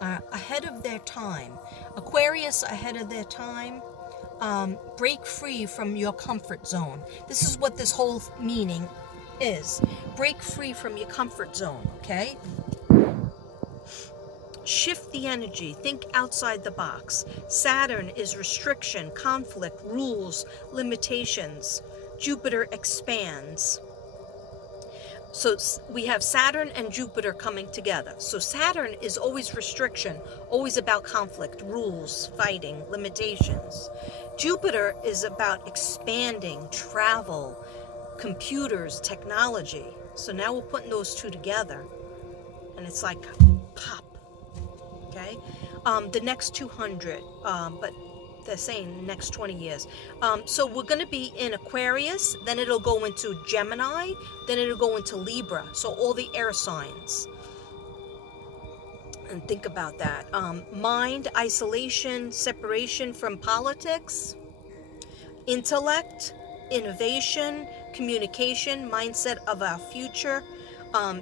ahead of their time. Aquarius ahead of their time. Break free from your comfort zone. This is what this whole meaning is. Break free from your comfort zone, okay? Shift the energy. Think outside the box. Saturn is restriction, conflict, rules, limitations. Jupiter expands. So we have Saturn and Jupiter coming together. So Saturn is always restriction, always about conflict, rules, fighting, limitations. Jupiter is about expanding, travel, computers, technology. So now we're putting those two together, and it's like pop. Okay, the next 200, but they're saying next 20 years. So we're going to be in Aquarius, then it'll go into Gemini, then it'll go into Libra. So all the air signs. And think about that. Mind, isolation, separation from politics, intellect, innovation, communication, mindset of our future.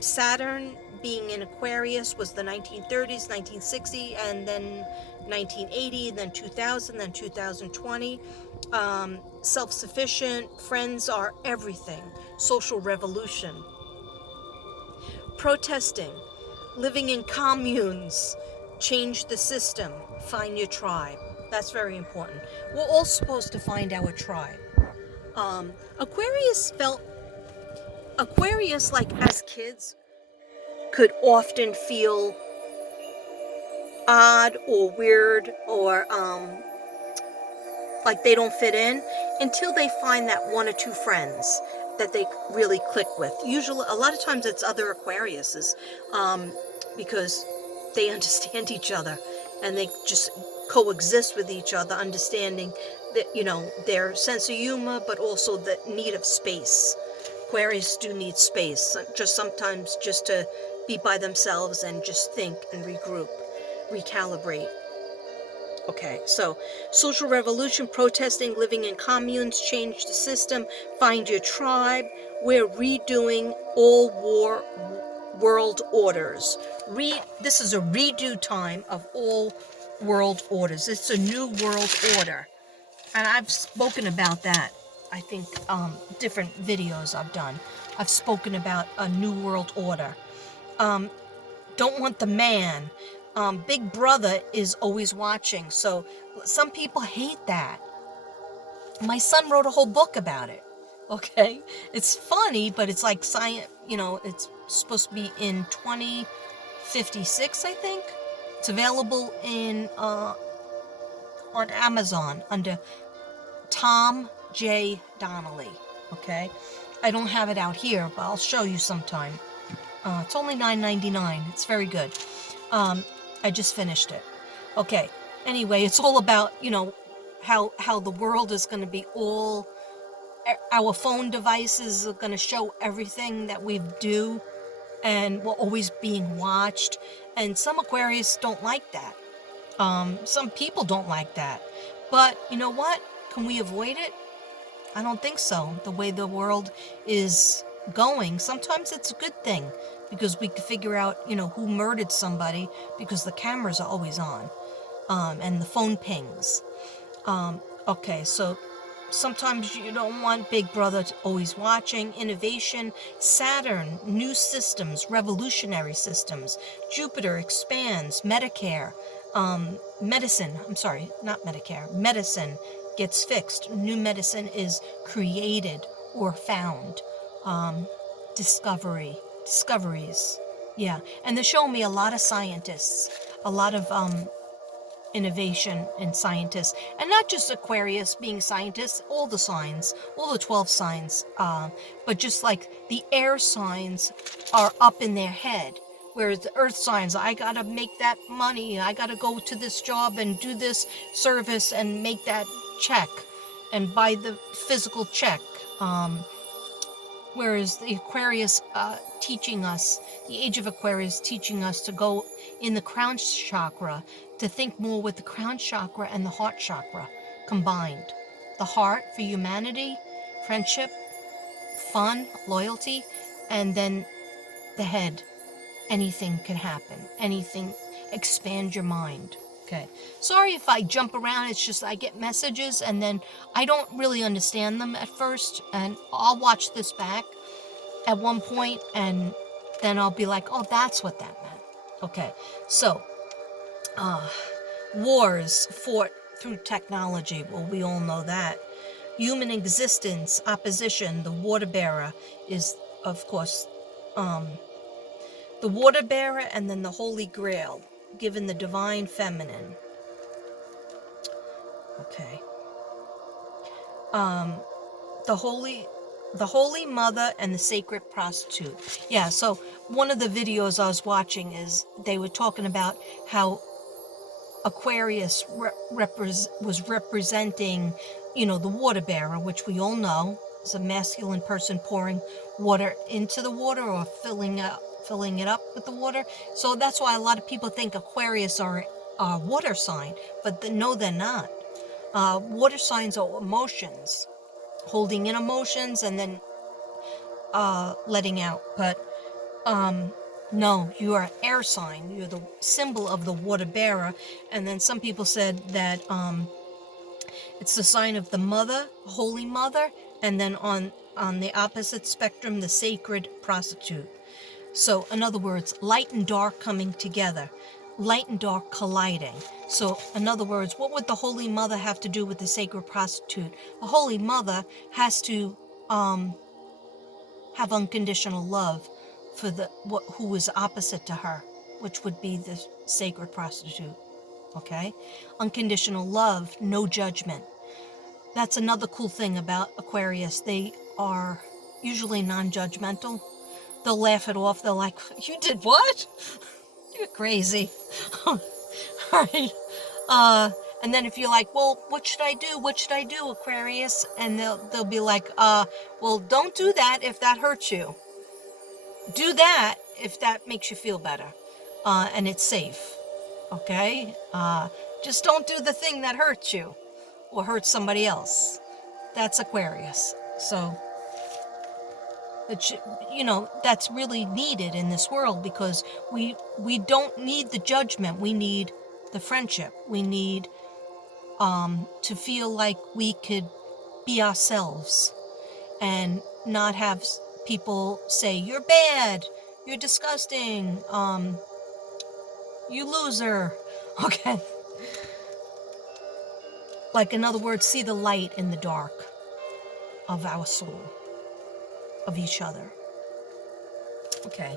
Saturn being in Aquarius was the 1930s, 1960, and then 1980, then 2000, then 2020. Self-sufficient, friends are everything. Social revolution. Protesting, living in communes, change the system, find your tribe. That's very important. We're all supposed to find our tribe. Aquarius felt, Aquarius, like as kids, could often feel odd or weird or like they don't fit in until they find that one or two friends that they really click with. Usually, a lot of times it's other Aquariuses, because they understand each other and they just coexist with each other, understanding that, you know, their sense of humor, but also the need of space. Aquarius do need space, just sometimes just to be by themselves and just think and regroup, recalibrate. Okay, so social revolution, protesting, living in communes, change the system, find your tribe. We're redoing all world orders. This is a redo time of all world orders. It's a new world order. And I've spoken about that, I think, different videos I've done. I've spoken about a new world order. Don't want the man. Big Brother is always watching, so some people hate that. My son wrote a whole book about it. Okay, it's funny, but it's like science. You know, it's supposed to be in 2056, I think. It's available in on Amazon under Tom J. Donnelly. Okay, I don't have it out here, but I'll show you sometime. It's only $9.99. It's very good. I just finished it. Okay. Anyway, it's all about, you know, how the world is going to be all, our phone devices are going to show everything that we do, and we're always being watched. And some Aquarius don't like that. Some people don't like that. But you know what? Can we avoid it? I don't think so. The way the world is going, sometimes it's a good thing because we can figure out, you know, who murdered somebody because the cameras are always on, and the phone pings. Okay, so sometimes you don't want Big Brother always watching. Innovation, Saturn, new systems, revolutionary systems. Jupiter expands, Medicare, medicine, I'm sorry, not Medicare, medicine gets fixed. New medicine is created or found. Discoveries. Yeah, and they show me a lot of scientists, a lot of innovation and scientists, and not just Aquarius being scientists, all the signs, all the 12 signs, but just like the air signs are up in their head, whereas the earth signs, I gotta make that money, I gotta go to this job and do this service and make that check and buy the physical check. Whereas the Aquarius teaching us, the age of Aquarius teaching us to go in the crown chakra, to think more with the crown chakra and the heart chakra combined. The heart for humanity, friendship, fun, loyalty, and then the head. Anything can happen. Anything, expand your mind. Okay. Sorry if I jump around. It's just I get messages and then I don't really understand them at first. And I'll watch this back at one point and then I'll be like, oh, that's what that meant. Okay. So, wars fought through technology. Well, we all know that. Human existence, opposition, the water bearer is, of course, the water bearer and then the Holy Grail, given the divine feminine. Okay. The Holy Mother and the Sacred Prostitute. Yeah, so one of the videos I was watching is they were talking about how Aquarius was representing, the water bearer, which we all know is a masculine person pouring water into the water or filling it up with the water. So that's why a lot of people think Aquarius are a water sign, but no, they're not. Water signs are emotions, holding in emotions and then letting out. But no, you are an air sign. You're the symbol of the water bearer. And then some people said that it's the sign of the mother, Holy Mother, and then on the opposite spectrum, the sacred prostitute. So, in other words, light and dark coming together, light and dark colliding. So, in other words, what would the Holy Mother have to do with the sacred prostitute? The Holy Mother has to have unconditional love for who is opposite to her, which would be the sacred prostitute. Okay? Unconditional love, no judgment. That's another cool thing about Aquarius. They are usually non-judgmental. They'll laugh it off. They're like, you did what? You're crazy. All right. And then if you're like, well, what should I do? What should I do, Aquarius? And they'll be like, well, don't do that if that hurts you. Do that if that makes you feel better. And it's safe. Okay? Just don't do the thing that hurts you or hurts somebody else. That's Aquarius. So, that's really needed in this world because we don't need the judgment. We need the friendship. We need to feel like we could be ourselves and not have people say, you're bad, you're disgusting, you loser. Okay. Like, in other words, see the light in the dark of our soul, of each other. Okay.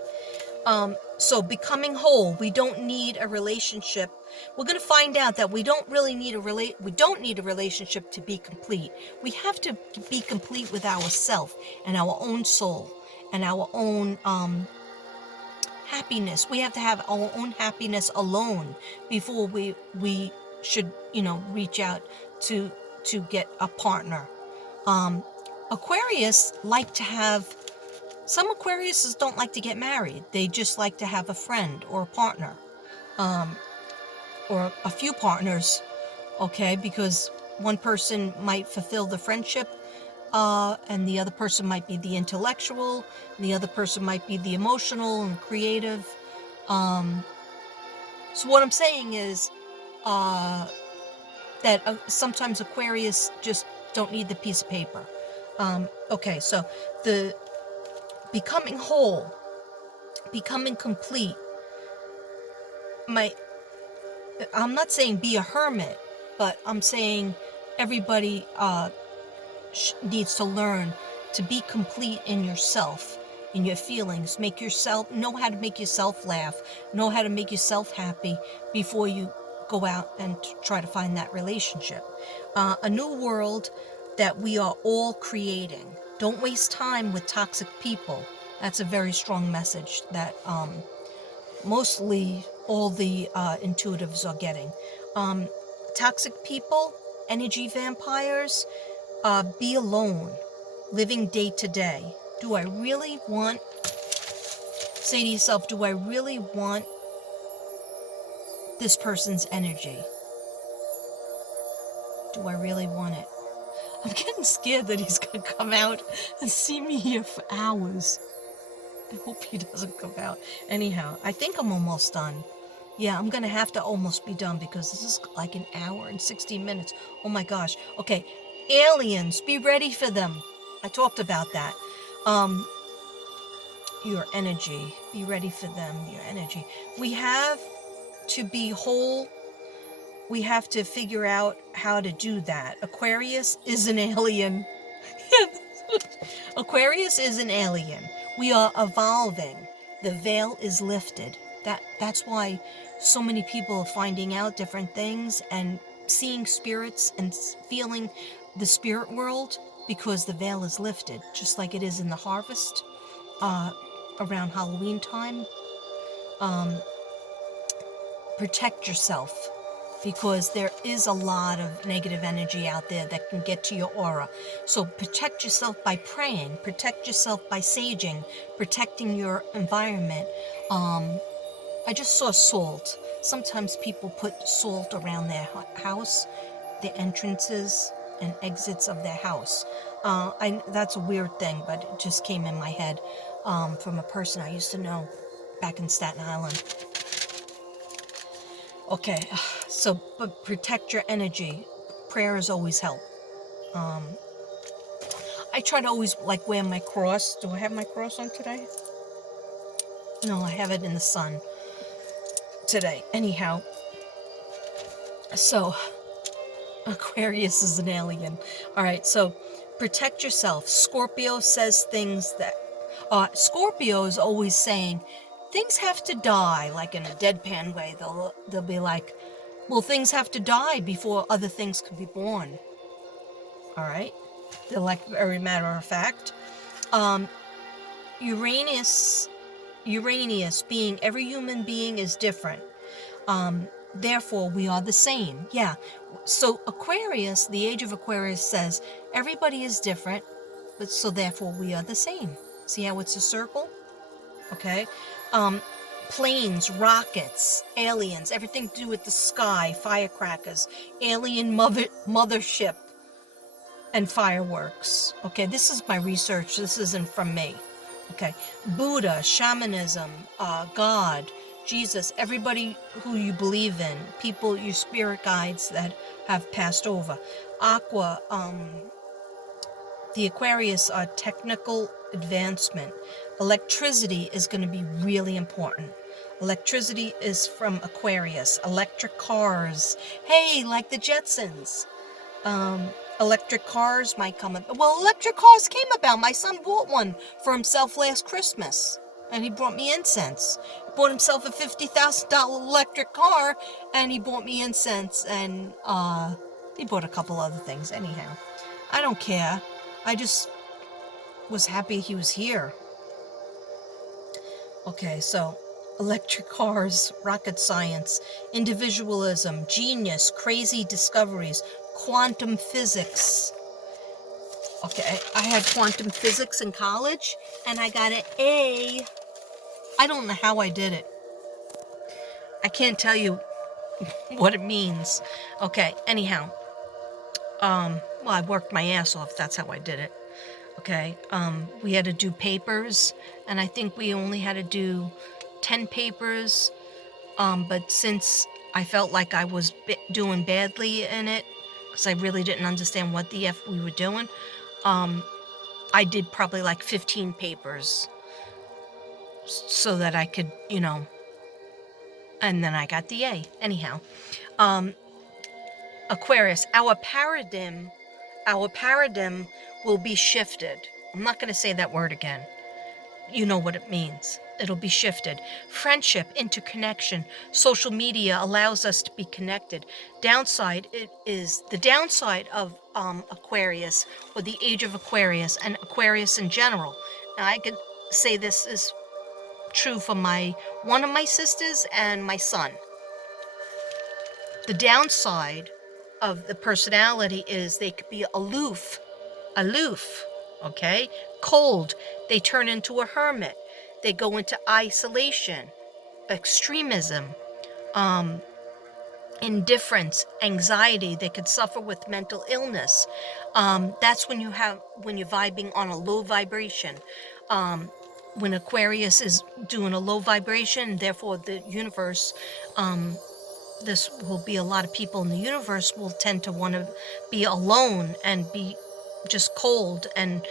So becoming whole, we don't need a relationship. We're going to find out that we don't really need we don't need a relationship to be complete. We have to be complete with ourself and our own soul and our own happiness. We have to have our own happiness alone before we should, reach out to get a partner. Aquarius like to have Some Aquariuses don't like to get married. They just like to have a friend or a partner, or a few partners, okay? Because one person might fulfill the friendship, and the other person might be the intellectual, and the other person might be the emotional and creative. So what I'm saying is that sometimes Aquarius just don't need the piece of paper. Okay, so the becoming whole, becoming complete. I'm not saying be a hermit, but I'm saying everybody needs to learn to be complete in yourself, in your feelings. Know how to make yourself laugh, know how to make yourself happy before you go out and try to find that relationship. A new world that we are all creating. Don't waste time with toxic people. That's a very strong message that mostly all the intuitives are getting. Toxic people, energy vampires, be alone, living day to day. Say to yourself, do I really want this person's energy? Do I really want it? I'm getting scared that he's going to come out and see me here for hours. I hope he doesn't come out. Anyhow, I think I'm almost done. Yeah, I'm gonna have to almost be done because this is like an hour and 16 minutes. Oh my gosh. Okay, aliens, be ready for them. I talked about that. Um, your energy, be ready for them, your energy. We have to be whole. We have to figure out how to do that. Aquarius is an alien. Aquarius is an alien. We are evolving. The veil is lifted. That's why so many people are finding out different things and seeing spirits and feeling the spirit world, because the veil is lifted, just like it is in the harvest around Halloween time. Protect yourself, because there is a lot of negative energy out there that can get to your aura. So protect yourself by praying, protect yourself by saging, protecting your environment. I just saw salt. Sometimes people put salt around their house, the entrances and exits of their house. That's a weird thing, but it just came in my head from a person I used to know back in Staten Island. Okay, so but protect your energy. Prayers always help. I try to always like wear my cross. Do I have my cross on today? No, I have it in the sun today. Anyhow, so Aquarius is an alien. All right, so protect yourself. Scorpio says things that Scorpio is always saying things have to die, like in a deadpan way. They'll be like, well, things have to die before other things can be born. All right, they're like very matter of fact. Uranus, being every human being is different. Therefore, we are the same. Yeah. So Aquarius, the age of Aquarius says everybody is different, but so therefore we are the same. See how it's a circle? Okay. Planes, rockets, aliens, everything to do with the sky, firecrackers, alien mothership, and fireworks. Okay, this is my research. This isn't from me. Okay, Buddha, shamanism, God, Jesus, everybody who you believe in, people, your spirit guides that have passed over. The Aquarius are technical advancement. Electricity is going to be really important. Electricity is from Aquarius. Electric cars. Hey, like the Jetsons. Electric cars might come up. Well, electric cars came about. My son bought one for himself last Christmas, and he brought me incense. He bought himself a $50,000 electric car, and he bought me incense, and he bought a couple other things. Anyhow, I don't care. I just was happy he was here. Okay, so electric cars, rocket science, individualism, genius, crazy discoveries, quantum physics. Okay, I had quantum physics in college, and I got an A. I don't know how I did it. I can't tell you what it means. Okay, anyhow. Well, I worked my ass off. That's how I did it. Okay, we had to do papers, and I think we only had to do 10 papers. But since I felt like I was doing badly in it, because I really didn't understand what the F we were doing, I did probably like 15 papers so that I could, and then I got the A. Anyhow, Aquarius, our paradigm will be shifted. I'm not going to say that word again. You know what it means. It'll be shifted. Friendship, interconnection, social media allows us to be connected. Downside is the downside of Aquarius, or the age of Aquarius, and Aquarius in general. Now, I could say this is true for one of my sisters and my son. The downside of the personality is they could be aloof, okay? Cold, they turn into a hermit. They go into isolation, extremism, indifference, anxiety. They could suffer with mental illness. That's when you're vibing on a low vibration. when Aquarius is doing a low vibration, therefore the universe, this will be a lot of people in the universe will tend to want to be alone and be just cold, and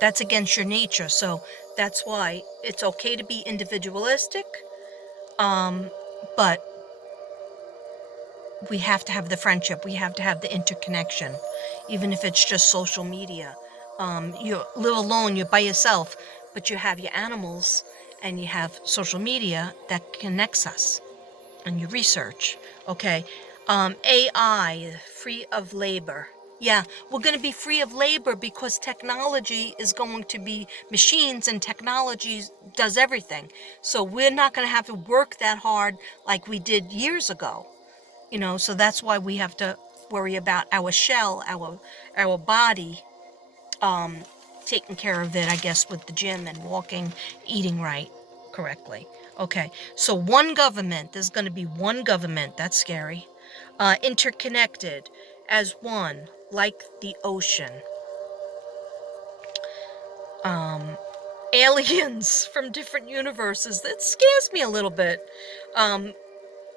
that's against your nature. So that's why it's okay to be individualistic, but we have to have the friendship, we have to have the interconnection, even if it's just social media. You live alone, you're by yourself, but you have your animals and you have social media that connects us, and you research. Okay. AI, free of labor. Yeah, we're going to be free of labor because technology is going to be machines, and technology does everything. So we're not going to have to work that hard like we did years ago. So that's why we have to worry about our shell, our body, taking care of it, I guess, with the gym and walking, eating right, correctly. Okay, so one government, there's going to be one government, that's scary. Interconnected as one, like the ocean. Aliens from different universes, that scares me a little bit.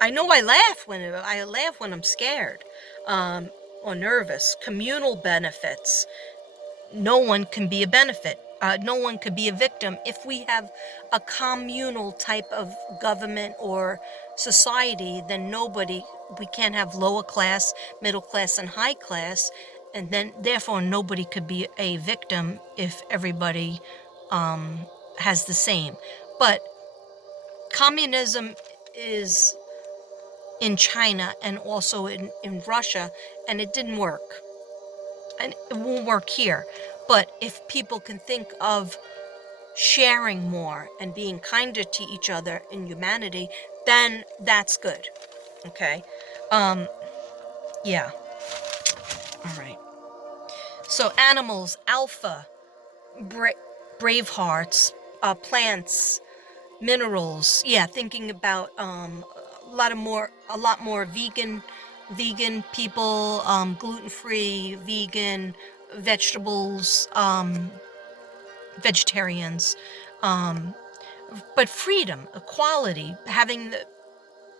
I know I laugh when I'm scared, or nervous. Communal benefits. No one can be a benefit. No one could be a victim. If we have a communal type of government or society, then we can't have lower class, middle class, and high class, and then therefore nobody could be a victim if everybody has the same. But communism is in China and also in Russia, and it didn't work. And it won't work here. But if people can think of sharing more and being kinder to each other in humanity, then that's good. Okay? Yeah. All right. So animals, alpha, brave hearts, plants, minerals. Yeah, thinking about a lot more vegan people, gluten-free, vegan, vegetables, vegetarians, but freedom, equality, having the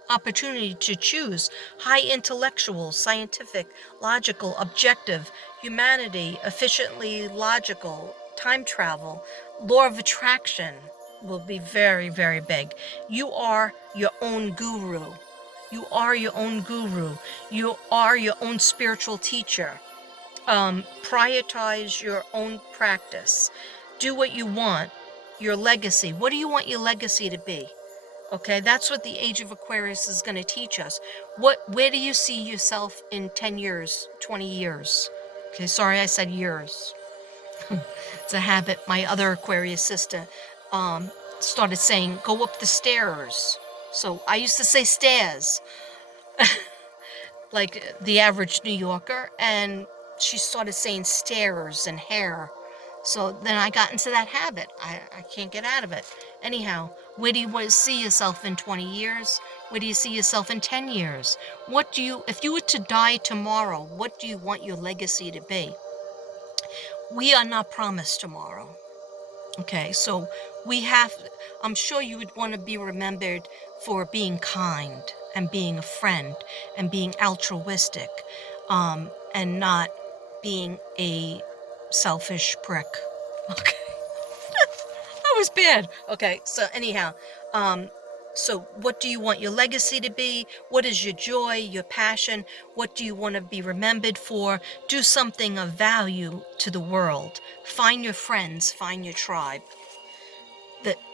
opportunity to choose, high intellectual, scientific, logical, objective, humanity, efficiently logical, time travel, law of attraction will be very, very big. You are your own guru. You are your own guru. You are your own spiritual teacher. Prioritize your own practice. Do what you want. Your legacy. What do you want your legacy to be? Okay, that's what the Age of Aquarius is going to teach us. Where do you see yourself in 10 years, 20 years? Okay, sorry I said years. It's a habit. My other Aquarius sister started saying, go up the stairs. So I used to say stairs, like the average New Yorker, and she started saying stairs and hair. So then I got into that habit. I can't get out of it. Anyhow, where do you want to see yourself in 20 years? Where do you see yourself in 10 years? If you were to die tomorrow, what do you want your legacy to be? We are not promised tomorrow. Okay, so I'm sure you would want to be remembered for being kind and being a friend and being altruistic, and not being a selfish prick. Okay, that was bad. Okay, so anyhow, so what do you want your legacy to be? What is your joy, your passion? What do you want to be remembered for? Do something of value to the world. Find your friends, find your tribe.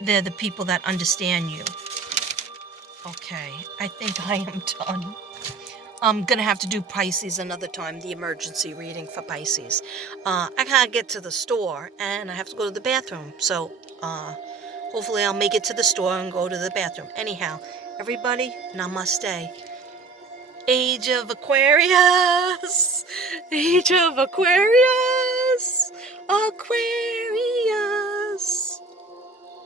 They're the people that understand you. Okay, I think I am done. I'm gonna have to do Pisces another time, the emergency reading for Pisces. I can't get to the store and I have to go to the bathroom. So, hopefully I'll make it to the store and go to the bathroom. Anyhow, everybody, namaste. Age of Aquarius! Age of Aquarius! Aquarius!